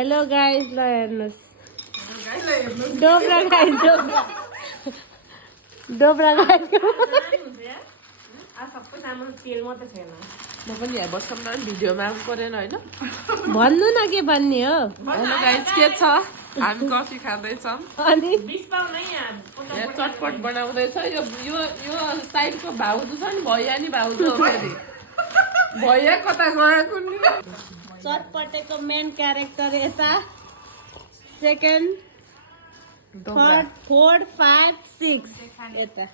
hello guys ल हेर्नुस् डोब्रा guys डोब्रा guys सबै सामान तेल मात्रै छैन म पनि यहाँ बस्छौँ न भिडियोमा आउनु परेन होइन भन्नु न के भन्ने हो हेलो गाइस के छ हामी कफी खाँदैछौँ अनि 20 पाउन्ड है यहाँ यहाँ चटपट बनाउँदैछ यो यो यो साइडको भाउजू छ नि भैया नि भाउजू हो फेरि भैया कता गएको नि चटपटेको मेन क्यारेक्टर यता सेकेन्ड थर्ड फोर्थ 5 6 यता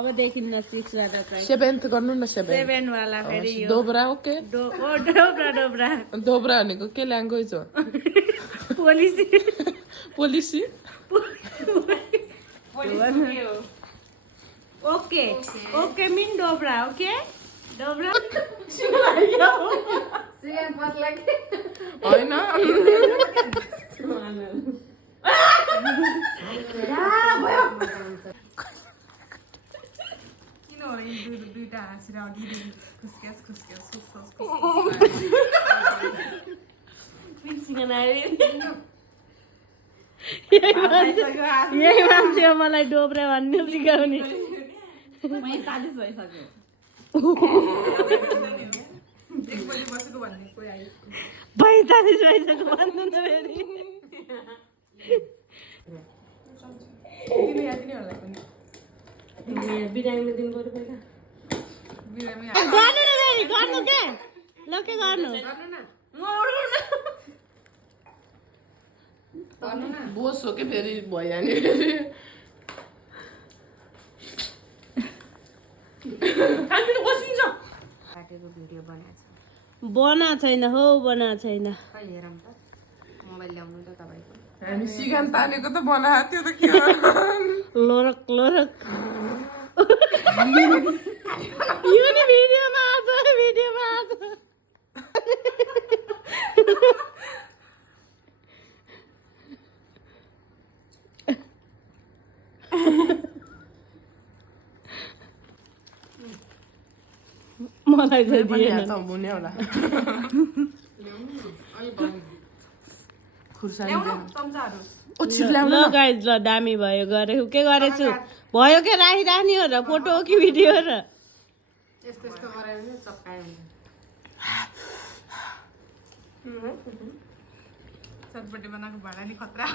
अब देखिन्न 6 वाला चाहिँ 7th गर्नु न 7 7 वाला फेरि यो दोब्रा ओके डोब्रा दोब्रा भनेको के ल्याङ्ग्वेज हो policy policy okay okay mean डोब्रा ओके डोब्रा होइन दुईटा हाँसेर अघि खुस्क्यास यही मान्छे हो मलाई डोब्रा भन्ने सिकाउने 45 भइसक्यो एक बजी बसेको भन्ने कोही आयो 45 भइसक्यो भन्नु न फेरि बिरामीमा दिनु पर्यो पहिला गर्नु न फेरि गर्नु के ल के गर्नु बोस हो कि फेरि भैया नि भिडियो बनाएको बना छैन हो बना छैन खै हेरौँ त मोबाइल ल्याउनु त तपाईँको हामी सिगान तानेको त बनाएको थियो त के हो लोरक लोरक यो नि भिडियोमा आज मलाई चाहिँ दिएन त हुने होला खुर्सानी ल गाइज ल दामी भयो गरेको के गरेछु भयो के राखिराख्ने हो र फोटो हो कि भिडियो हो र यस्तो यस्तो गरायो भने चक्कायो चटपटी बनाएको भाडा नि खतरा